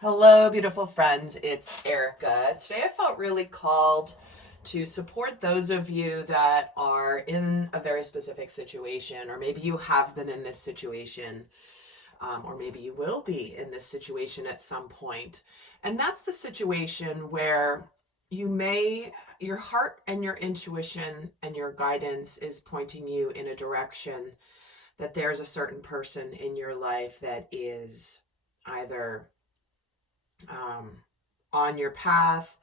Hello, beautiful friends. It's Erica. Today I felt really called to support those of you that are in a very specific situation, or maybe you have been in this situation, or maybe you will be in this situation at some point. And that's the situation where your heart and your intuition and your guidance is pointing you in a direction that there's a certain person in your life that is either on your path,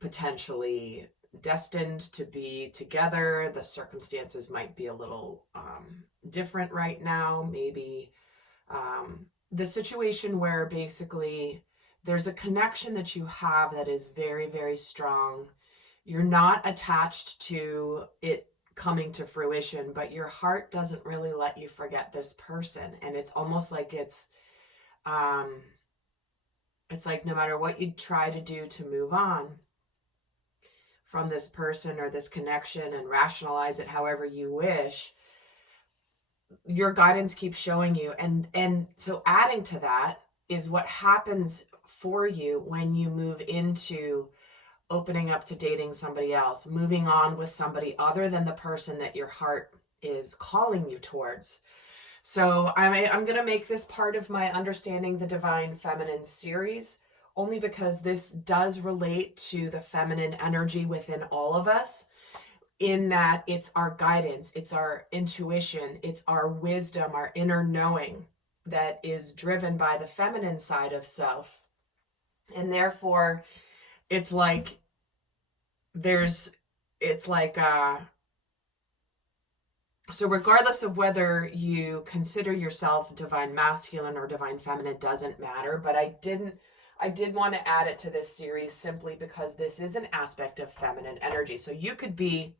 potentially destined to be together. The circumstances might be a little different right now. Maybe the situation where basically there's a connection that you have that is very, very strong. You're not attached to it coming to fruition, but your heart doesn't really let you forget this person. And it's almost like it's like no matter what you try to do to move on from this person or this connection and rationalize it however you wish, your guidance keeps showing you. And so adding to that is what happens for you when you move into opening up to dating somebody else, moving on with somebody other than the person that your heart is calling you towards. So I'm going to make this part of my Understanding the Divine Feminine series, only because this does relate to the feminine energy within all of us, in that it's our guidance, it's our intuition, it's our wisdom, our inner knowing that is driven by the feminine side of self. And therefore, it's like so regardless of whether you consider yourself divine masculine or divine feminine, doesn't matter. But I did want to add it to this series simply because this is an aspect of feminine energy. So you could be,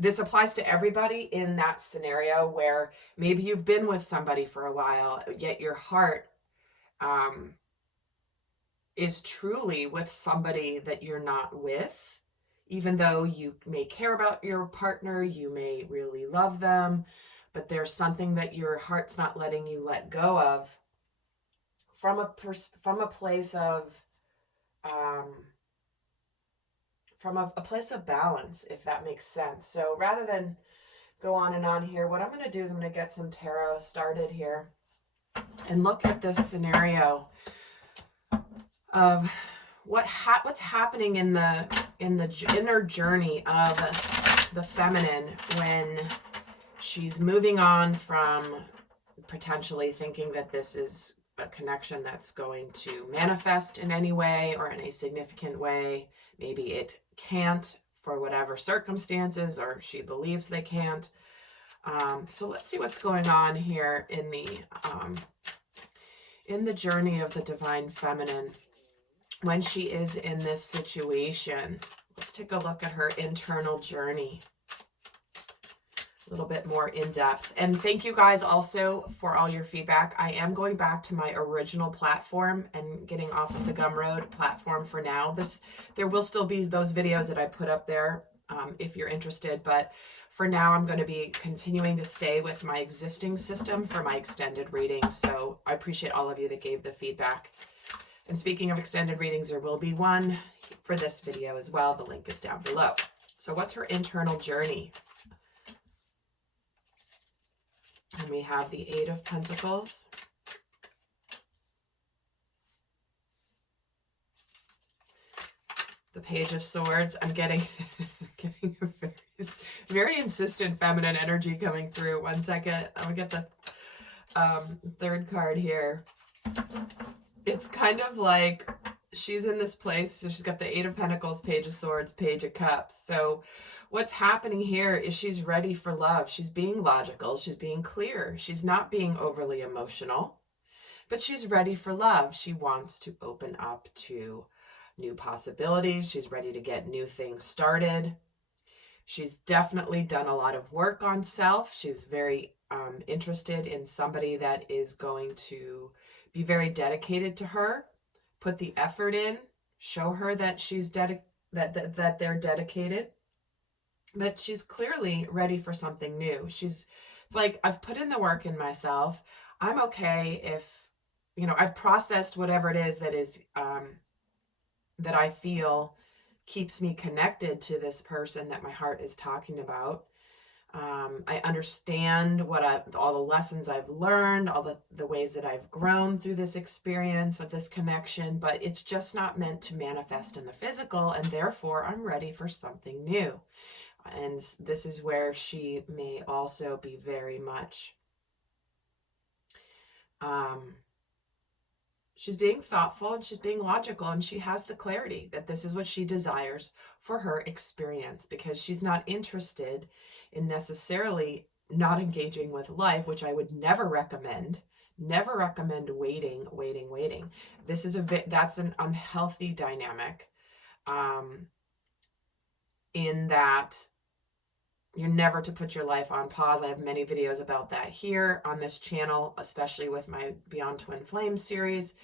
this applies to everybody in that scenario where maybe you've been with somebody for a while, yet your heart is truly with somebody that you're not with. Even though you may care about your partner, you may really love them, but there's something that your heart's not letting you let go of from a place of place of balance, if that makes sense. So rather than go on and on here, what I'm going to do is I'm going to get some tarot started here and look at this scenario of what's happening in the inner journey of the feminine when she's moving on from potentially thinking that this is a connection that's going to manifest in any way or in a significant way. Maybe it can't for whatever circumstances, or she believes they can't. So let's see what's going on here in the journey of the divine feminine when she is in this situation. Let's take a look at her internal journey a little bit more in depth. And thank you guys also for all your feedback. I am going back to my original platform and getting off of the Gumroad platform for now. There will still be those videos that I put up there if you're interested, but for now I'm going to be continuing to stay with my existing system for my extended reading. So I appreciate all of you that gave the feedback. And speaking of extended readings, there will be one for this video as well. The link is down below. So what's her internal journey? And we have the Eight of Pentacles. The Page of Swords. I'm getting a very insistent feminine energy coming through. One second. I'm going to get the third card here. It's kind of like she's in this place. So she's got the Eight of Pentacles, Page of Swords, Page of Cups. So what's happening here is she's ready for love. She's being logical. She's being clear. She's not being overly emotional, but she's ready for love. She wants to open up to new possibilities. She's ready to get new things started. She's definitely done a lot of work on self. She's very interested in somebody that is going to be very dedicated to her, put the effort in, show her that she's that they're dedicated. But she's clearly ready for something new. It's like, I've put in the work in myself. I'm okay if you know, I've processed whatever it is that that I feel keeps me connected to this person that my heart is talking about. I understand all the lessons I've learned, all the ways that I've grown through this experience of this connection, but it's just not meant to manifest in the physical, and therefore I'm ready for something new. And this is where she may also be very much, she's being thoughtful and she's being logical, and she has the clarity that this is what she desires for her experience, because she's not interested in necessarily not engaging with life, which I would never recommend. Never recommend waiting. This is that's an unhealthy dynamic, in that you're never to put your life on pause. I have many videos about that here on this channel, especially with my Beyond Twin Flame series.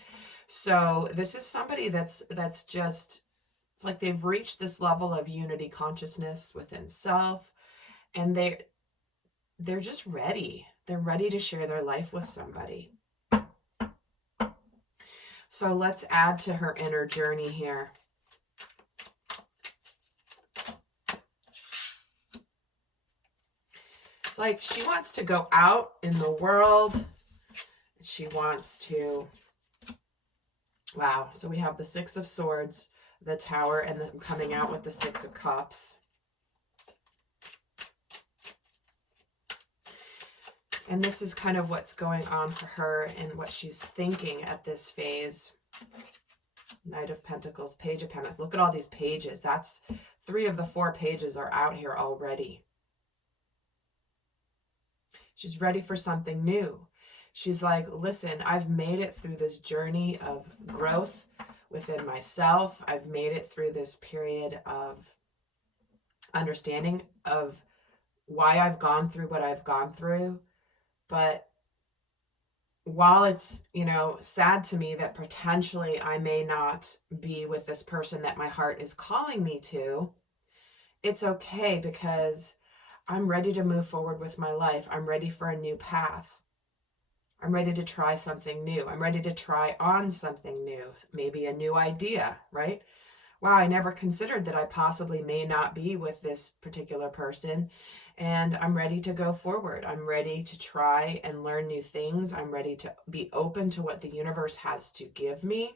So this is somebody that's just, it's like they've reached this level of unity consciousness within self, and they're just ready. They're ready to share their life with somebody. So let's add to her inner journey here. It's like she wants to go out in the world. She wants to, wow. So we have the Six of Swords, the Tower, and then coming out with the Six of Cups. And this is kind of what's going on for her and what she's thinking at this phase. Knight of Pentacles, Page of Pentacles. Look at all these pages. That's 3 of the 4 pages are out here already. She's ready for something new. She's like, listen, I've made it through this journey of growth within myself. I've made it through this period of understanding of why I've gone through what I've gone through. But while it's, you know, sad to me that potentially I may not be with this person that my heart is calling me to, it's okay, because I'm ready to move forward with my life. I'm ready for a new path. I'm ready to try something new. I'm ready to try on something new, maybe a new idea, right? Wow, I never considered that I possibly may not be with this particular person, and I'm ready to go forward. I'm ready to try and learn new things. I'm ready to be open to what the universe has to give me.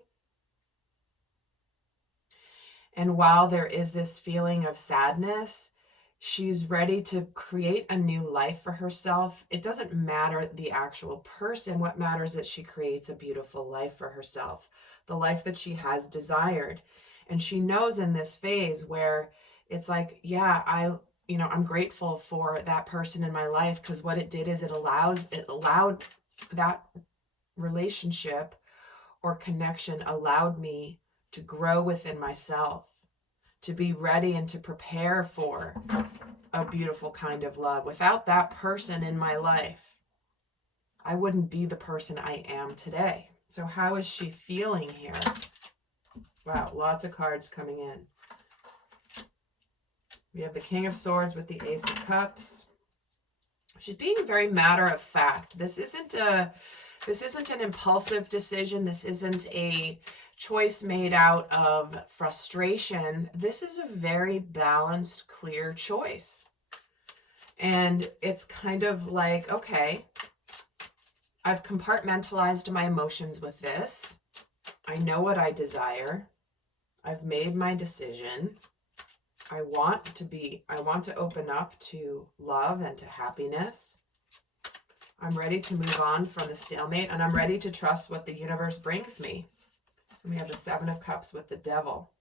And while there is this feeling of sadness, she's ready to create a new life for herself. It doesn't matter the actual person. What matters is that she creates a beautiful life for herself, the life that she has desired. And she knows in this phase where it's like, yeah, I'm grateful for that person in my life, because what it did is it allowed that relationship or connection allowed me to grow within myself, to be ready and to prepare for a beautiful kind of love. Without that person in my life, I wouldn't be the person I am today. So how is she feeling here? Wow, lots of cards coming in. We have the King of Swords with the Ace of Cups. She's being very matter of fact. This isn't an impulsive decision. This isn't a choice made out of frustration. This is a very balanced, clear choice. And it's kind of like, okay, I've compartmentalized my emotions with this. I know what I desire. I've made my decision. I want to open up to love and to happiness. I'm ready to move on from the stalemate, and I'm ready to trust what the universe brings me. And we have the Seven of Cups with the Devil.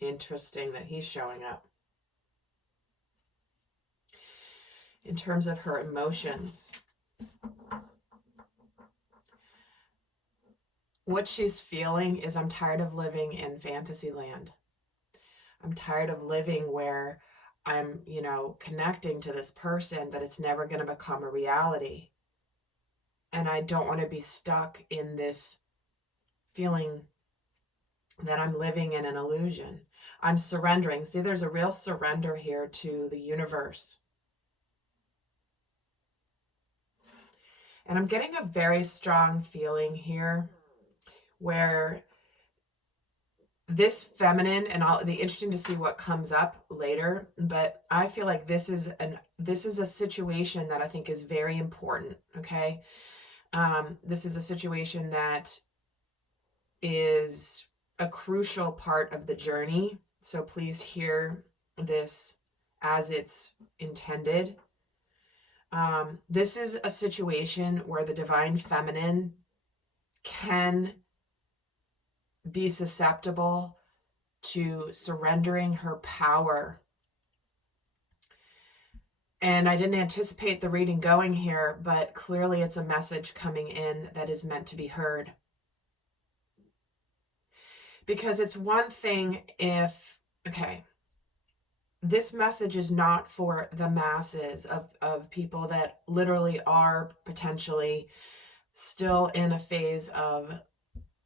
Interesting that he's showing up. In terms of her emotions, what she's feeling is, I'm tired of living in fantasy land. I'm tired of living where I'm, connecting to this person, but it's never going to become a reality. And I don't want to be stuck in this feeling that I'm living in an illusion. I'm surrendering. See, there's a real surrender here to the universe. And I'm getting a very strong feeling here where this feminine, and I'll be interesting to see what comes up later, but I feel like this is a situation that I think is very important, okay? This is a situation that is a crucial part of the journey. So please hear this as it's intended. This is a situation where the divine feminine can be susceptible to surrendering her power. And I didn't anticipate the reading going here, but clearly it's a message coming in that is meant to be heard. Because it's one thing if, okay, this message is not for the masses of people that literally are potentially still in a phase of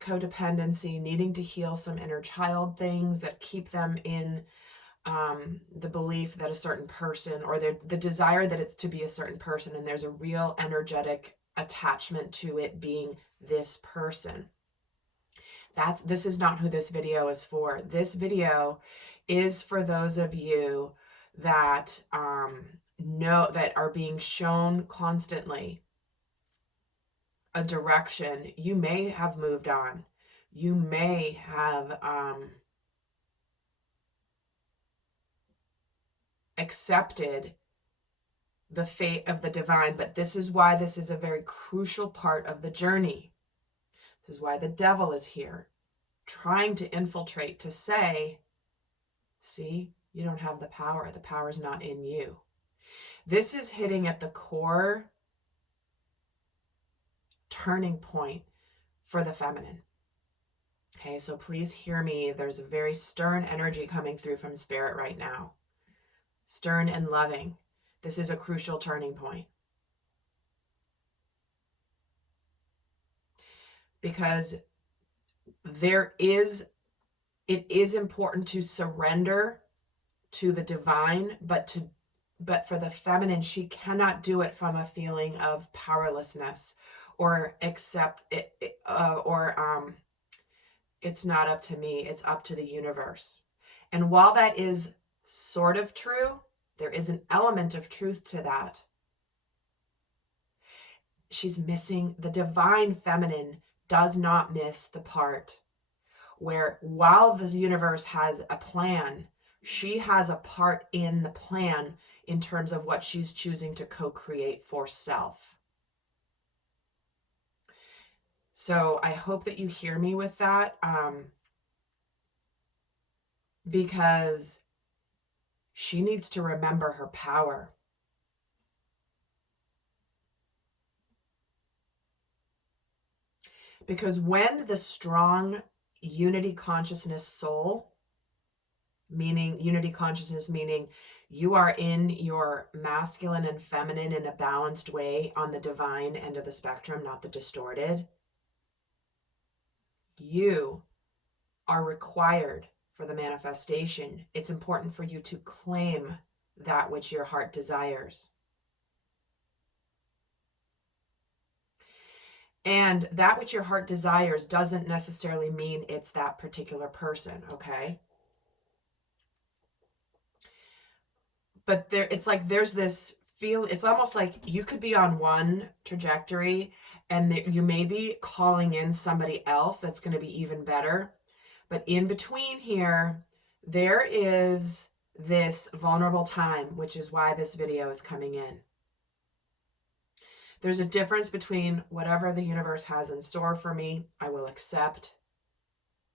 codependency, needing to heal some inner child things that keep them in the belief that a certain person, or the desire that it's to be a certain person, and there's a real energetic attachment to it being this person. This is not who this video is for. This video is for those of you that that are being shown constantly a direction. You may have moved on. You may have accepted the fate of the divine, but this is why this is a very crucial part of the journey. This is why the devil is here, trying to infiltrate, to say, see, you don't have the power. The power is not in you. This is hitting at the core turning point for the feminine. Okay, so please hear me. There's a very stern energy coming through from spirit right now. Stern and loving. This is a crucial turning point. Because it is important to surrender to the divine, but for the feminine, she cannot do it from a feeling of powerlessness or it's not up to me, it's up to the universe. And while that is sort of true, there is an element of truth to that. She's missing, the divine feminine does not miss the part where while the universe has a plan, she has a part in the plan in terms of what she's choosing to co-create for self. So I hope that you hear me with that, because she needs to remember her power. Because when the strong unity consciousness soul, meaning unity consciousness, meaning you are in your masculine and feminine in a balanced way on the divine end of the spectrum, not the distorted, you are required for the manifestation. It's important for you to claim that which your heart desires. And that which your heart desires doesn't necessarily mean it's that particular person, okay? But it's like there's this feel, it's almost like you could be on one trajectory and you may be calling in somebody else that's going to be even better. But in between here, there is this vulnerable time, which is why this video is coming in. There's a difference between whatever the universe has in store for me, I will accept.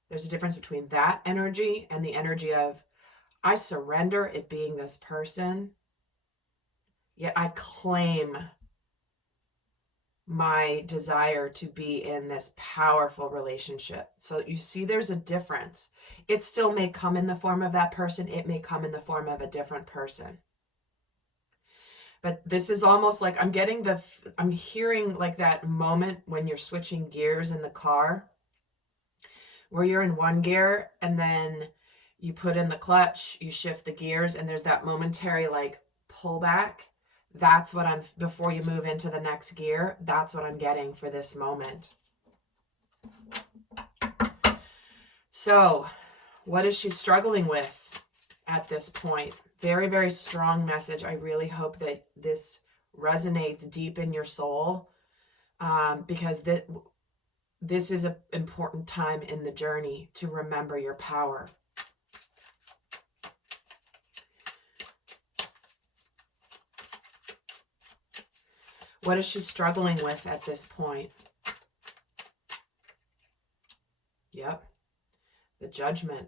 There's a difference between that energy and the energy of, I surrender it being this person, yet I claim my desire to be in this powerful relationship. So you see there's a difference. It still may come in the form of that person. It may come in the form of a different person. But this is almost like I'm hearing like that moment when you're switching gears in the car, where you're in one gear and then you put in the clutch, you shift the gears, and there's that momentary like pullback. That's what I'm, before you move into the next gear, that's what I'm getting for this moment. So, what is she struggling with at this point? Very, very strong message. I really hope that this resonates deep in your soul, because this is an important time in the journey to remember your power. What is she struggling with at this point? Yep. The Judgment.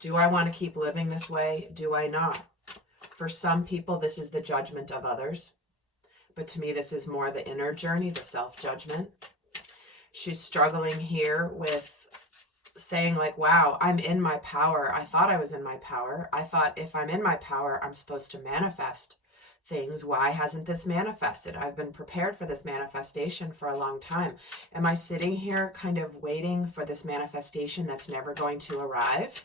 Do I want to keep living this way? Do I not? For some people, this is the judgment of others. But to me, this is more the inner journey, the self-judgment. She's struggling here with saying like, wow, I'm in my power. I thought I was in my power. I thought if I'm in my power, I'm supposed to manifest things. Why hasn't this manifested? I've been prepared for this manifestation for a long time. Am I sitting here kind of waiting for this manifestation that's never going to arrive?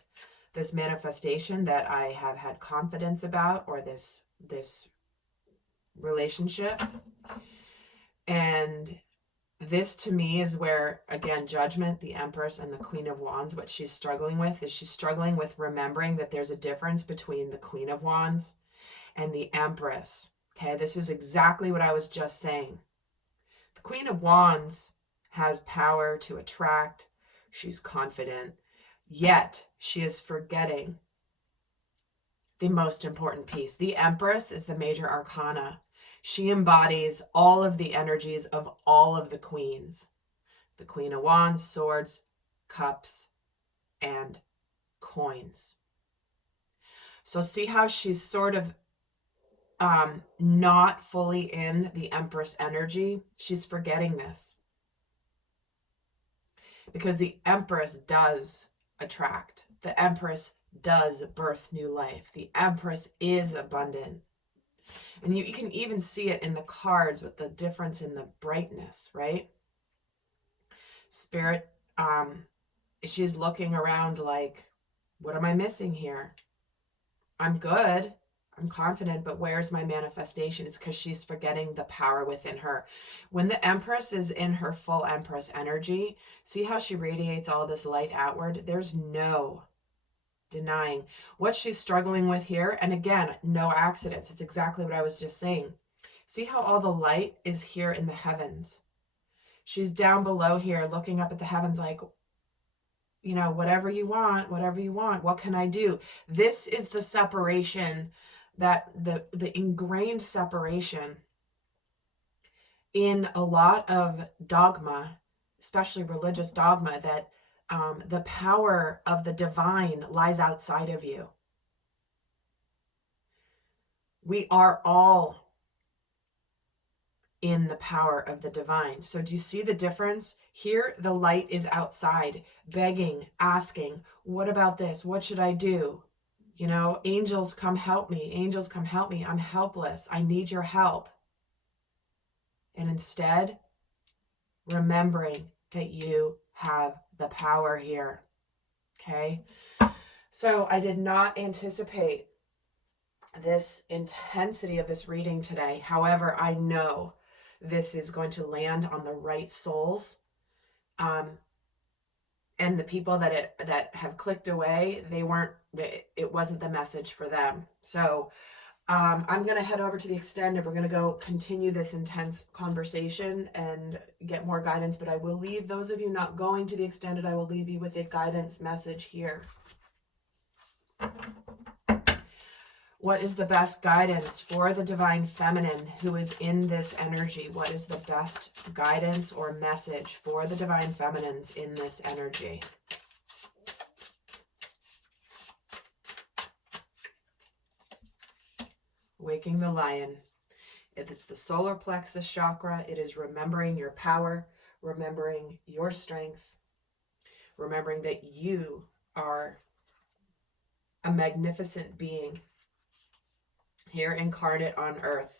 This manifestation that I have had confidence about, or this relationship. And this to me is where, again, Judgment, the Empress, and the Queen of Wands, what she's struggling with is she's struggling with remembering that there's a difference between the Queen of Wands and the Empress. Okay, this is exactly what I was just saying. The Queen of Wands has power to attract. She's confident. Yet she is forgetting the most important piece. The Empress is the major arcana. She embodies all of the energies of all of the queens. The Queen of Wands, Swords, Cups, and Coins. So see how she's sort of not fully in the Empress energy? She's forgetting this. Because the Empress does attract. The Empress does birth new life. The Empress is abundant. And you can even see it in the cards with the difference in the brightness, right? Spirit, she's looking around like, what am I missing here? I'm good. I'm confident, but where's my manifestation? It's because she's forgetting the power within her. When the Empress is in her full Empress energy, see how she radiates all this light outward? There's no denying what she's struggling with here. And again, no accidents. It's exactly what I was just saying. See how all the light is here in the heavens. She's down below here looking up at the heavens like, you know, whatever you want, what can I do? This is the separation, that the ingrained separation in a lot of dogma, especially religious dogma, that the power of the divine lies outside of you. We are all in the power of the divine. So do you see the difference? Here, the light is outside, begging, asking, what about this? What should I do? You know, angels, come help me. Angels, come help me. I'm helpless. I need your help. And instead, remembering that you have the power here. Okay? So I did not anticipate this intensity of this reading today. However, I know this is going to land on the right souls. And the people that have clicked away, it wasn't the message for them. So I'm going to head over to the extended. We're going to go continue this intense conversation and get more guidance, but I will leave those of you not going to the extended, I will leave you with a guidance message here. What is the best guidance for the divine feminine who is in this energy? What is the best guidance or message for the divine feminines in this energy? Waking the Lion. It's the solar plexus chakra. It is remembering your power, remembering your strength, remembering that you are a magnificent being here incarnate on earth.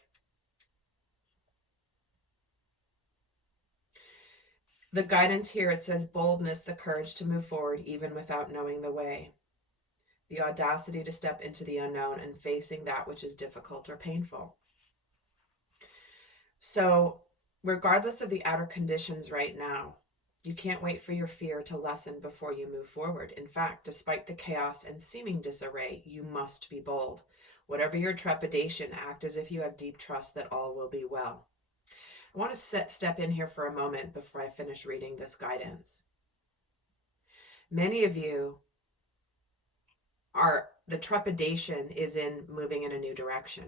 The guidance here, it says boldness, the courage to move forward even without knowing the way. the audacity to step into the unknown and facing that which is difficult or painful. So regardless of the outer conditions right now, you can't wait for your fear to lessen before you move forward. In fact, despite the chaos and seeming disarray, you must be bold. Whatever your trepidation, act as if you have deep trust that all will be well. I want to step in here for a moment before I finish reading this guidance. Many of you the trepidation is in moving in a new direction.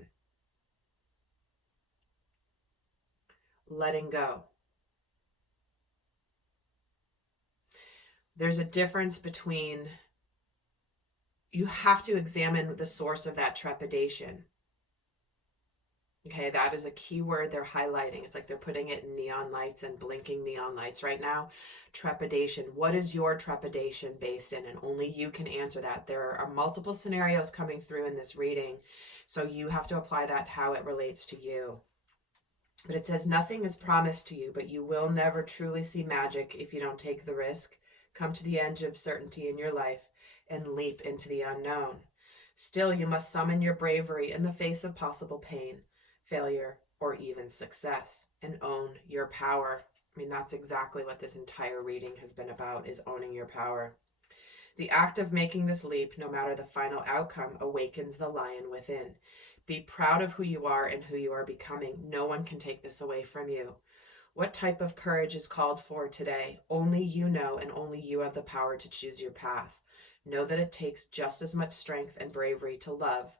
Letting go. There's a difference between, you have to examine the source of that trepidation. Okay, that is a key word they're highlighting. It's like they're putting it in neon lights and blinking neon lights right now. Trepidation. What is your trepidation based in? And only you can answer that. There are multiple scenarios coming through in this reading, so you have to apply that to how it relates to you. But it says, nothing is promised to you, but you will never truly see magic if you don't take the risk, come to the edge of certainty in your life, and leap into the unknown. Still, you must summon your bravery in the face of possible pain, failure, or even success, and own your power. I mean, that's exactly what this entire reading has been about, is owning your power. The act of making this leap, no matter the final outcome, awakens the lion within. Be proud of who you are and who you are becoming. No one can take this away from you. What type of courage is called for today? Only you know, and only you have the power to choose your path. Know that it takes just as much strength and bravery to love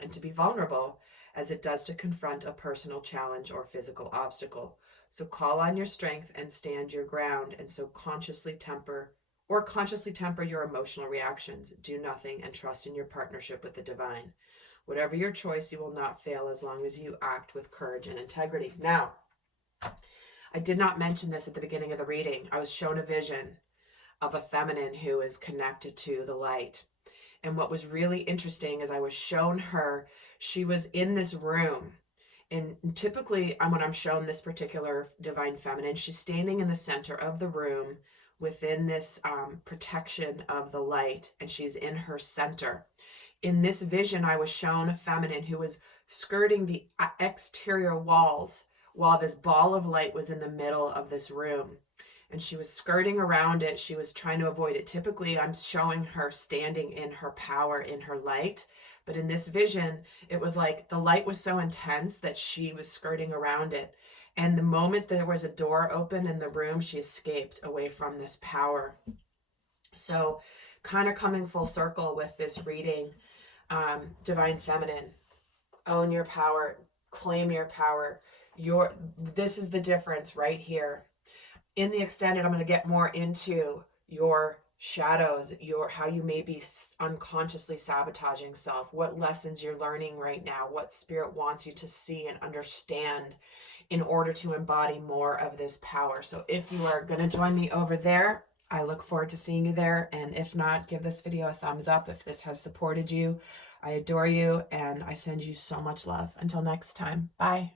and to be vulnerable as it does to confront a personal challenge or physical obstacle. So call on your strength and stand your ground, and so consciously temper your emotional reactions. Do nothing and trust in your partnership with the divine. Whatever your choice, you will not fail as long as you act with courage and integrity. Now, I did not mention this at the beginning of the reading. I was shown a vision of a feminine who is connected to the light. And what was really interesting is I was shown her, she was in this room. And typically when I'm shown this particular divine feminine, she's standing in the center of the room within this protection of the light, and she's in her center. In this vision, I was shown a feminine who was skirting the exterior walls while this ball of light was in the middle of this room. And she was skirting around it. She was trying to avoid it. Typically, I'm showing her standing in her power, in her light. But in this vision, it was like the light was so intense that she was skirting around it. And the moment there was a door open in the room, she escaped away from this power. So kind of coming full circle with this reading, divine feminine, own your power, claim your power. This is the difference right here. In the extended, I'm going to get more into your shadows, how you may be unconsciously sabotaging self, what lessons you're learning right now, what spirit wants you to see and understand in order to embody more of this power. So if you are going to join me over there, I look forward to seeing you there. And if not, give this video a thumbs up if this has supported you. I adore you, and I send you so much love. Until next time, bye.